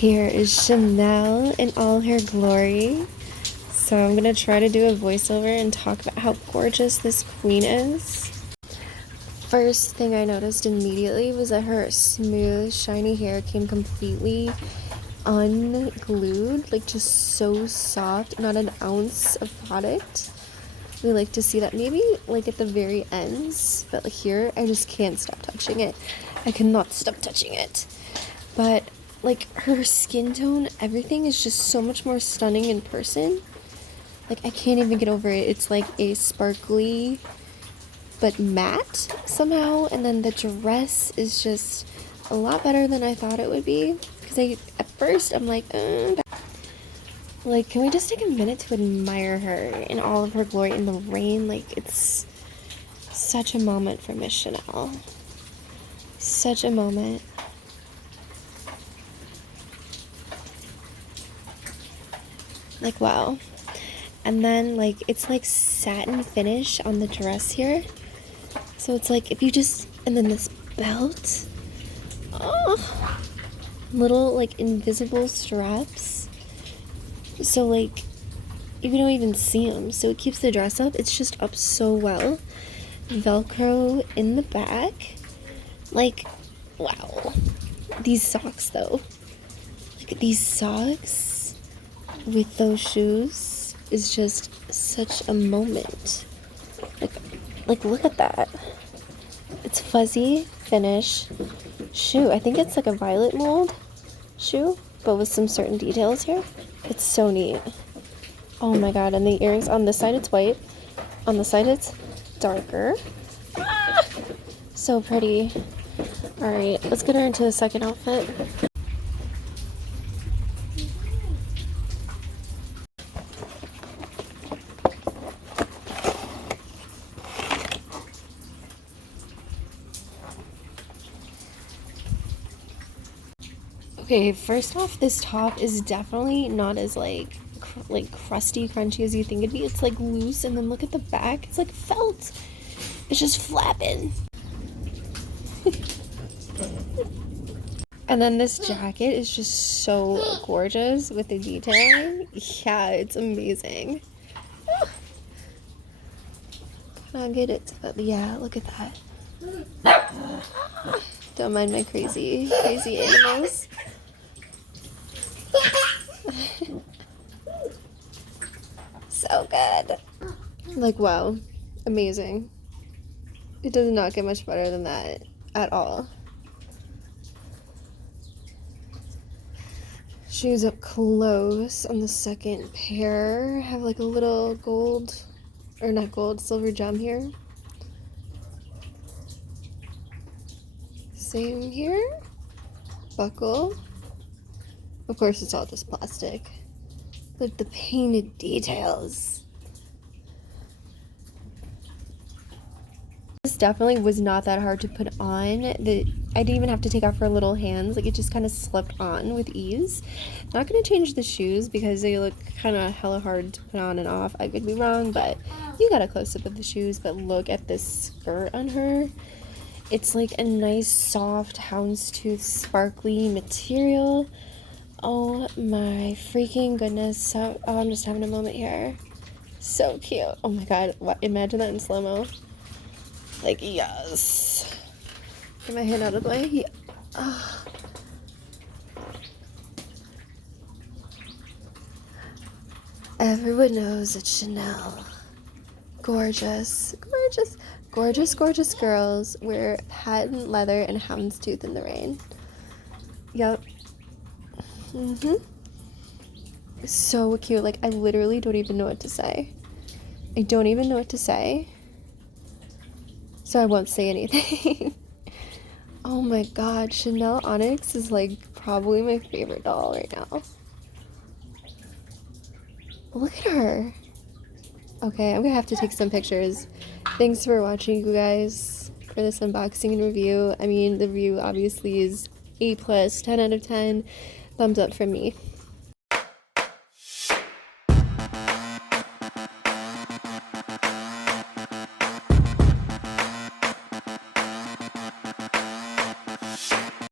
Here is Chanel in all her glory. So I'm gonna try to do a voiceover and talk about how gorgeous this queen is. First thing I noticed immediately was that her smooth, shiny hair came completely unglued, like just so soft, not an ounce of product. We like to see that maybe like at the very ends, but like here I just can't stop touching it. I cannot stop touching it. But like her skin tone, everything is just so much more stunning in person. Like I can't even get over it. It's like a sparkly but matte somehow, and then the dress is just a lot better than I thought it would be, because at first I'm like can we just take a minute to admire her in all of her glory in the rain? Like, it's such a moment for Miss Chanel. Such a moment. Like, wow. And then like it's like satin finish on the dress here. So it's like if you just, and then this belt, oh, little like invisible straps, so like you don't even see them, so it keeps the dress up. It's just up so well. Velcro in the back, like wow. These socks though, like these socks with those shoes is just such a moment. Like look at that. It's fuzzy finish shoe. I think it's like a violet mold shoe, but with some certain details here. It's so neat. Oh my god, and the earrings on this side it's white, on the side it's darker. Ah! So pretty. Alright, let's get her into the second outfit. Okay, first off, this top is definitely not as like crusty, crunchy as you think it'd be. It's like loose, and then look at the back. It's like felt. It's just flapping. And then this jacket is just so gorgeous with the detailing. Yeah, it's amazing. Can I get it? Yeah, look at that. Don't mind my crazy animals. So good. Like, wow. Amazing. It does not get much better than that at all. Shoes up close on the second pair. Have like a little gold, or not gold, silver gem here. Same here. Buckle. Of course, it's all just plastic. But the painted details. This definitely was not that hard to put on. I didn't even have to take off her little hands. Like, it just kind of slipped on with ease. Not going to change the shoes because they look kind of hella hard to put on and off. I could be wrong, but you got a close-up of the shoes. But look at this skirt on her. It's like a nice, soft, houndstooth, sparkly material. Oh my freaking goodness. So, I'm just having a moment here. So cute. Oh my god. Imagine that in slow-mo. Like, yes. Get my hand out of the way. Yeah. Oh. Everyone knows it's Chanel. Gorgeous. Gorgeous. Gorgeous, gorgeous girls wear patent leather and houndstooth in the rain. Yep. So cute. Like, I literally don't even know what to say. I don't even know what to say. So I won't say anything. Oh my god, SHANELLE ONYX is like probably my favorite doll right now. Look at her. Okay, I'm gonna have to take some pictures. Thanks for watching, you guys, for this unboxing and review. I mean, the review obviously is A+, 10 out of 10. Thumbs up from me.